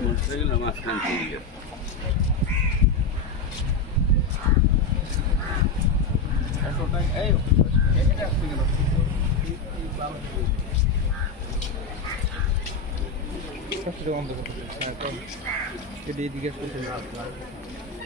মোটরসাইকেল মাঝখান থেকে গেছে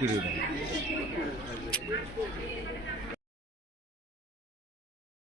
Yürüyelim.